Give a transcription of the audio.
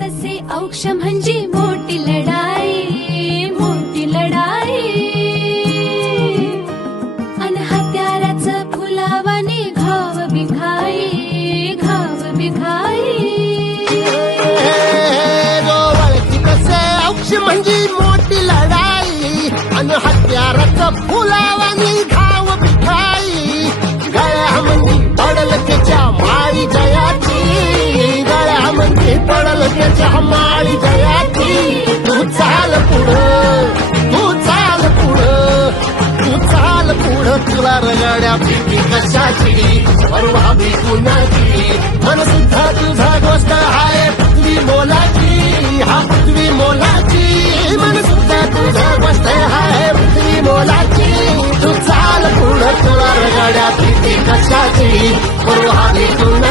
तसे औक्ष म्हणजे मोठी लढाई मोठी लढाई. अन हत्याराचं फुलावाने घाव बिघाई घाव बिघाई. तसे औक्ष म्हणजे मोठी लढाई. आणि हत्याराचं फुलावाने घाव पडल माळी जयाची तू चाल पुढं तू चाल पुढं तू चाल पुढं तुला रगाड्या भीती कशाची? परवा भी कुणाची मन सुद्धा तुझा गोष्ट हाय पृथ्वी मोलाची हा पृथ्वी मोलाची मन सुद्धा तुझा गोष्ट हाय पृथ्वी मोलाची तू चाल पुढं तुला रगाड्या भीती कशाची परवा भी कुणा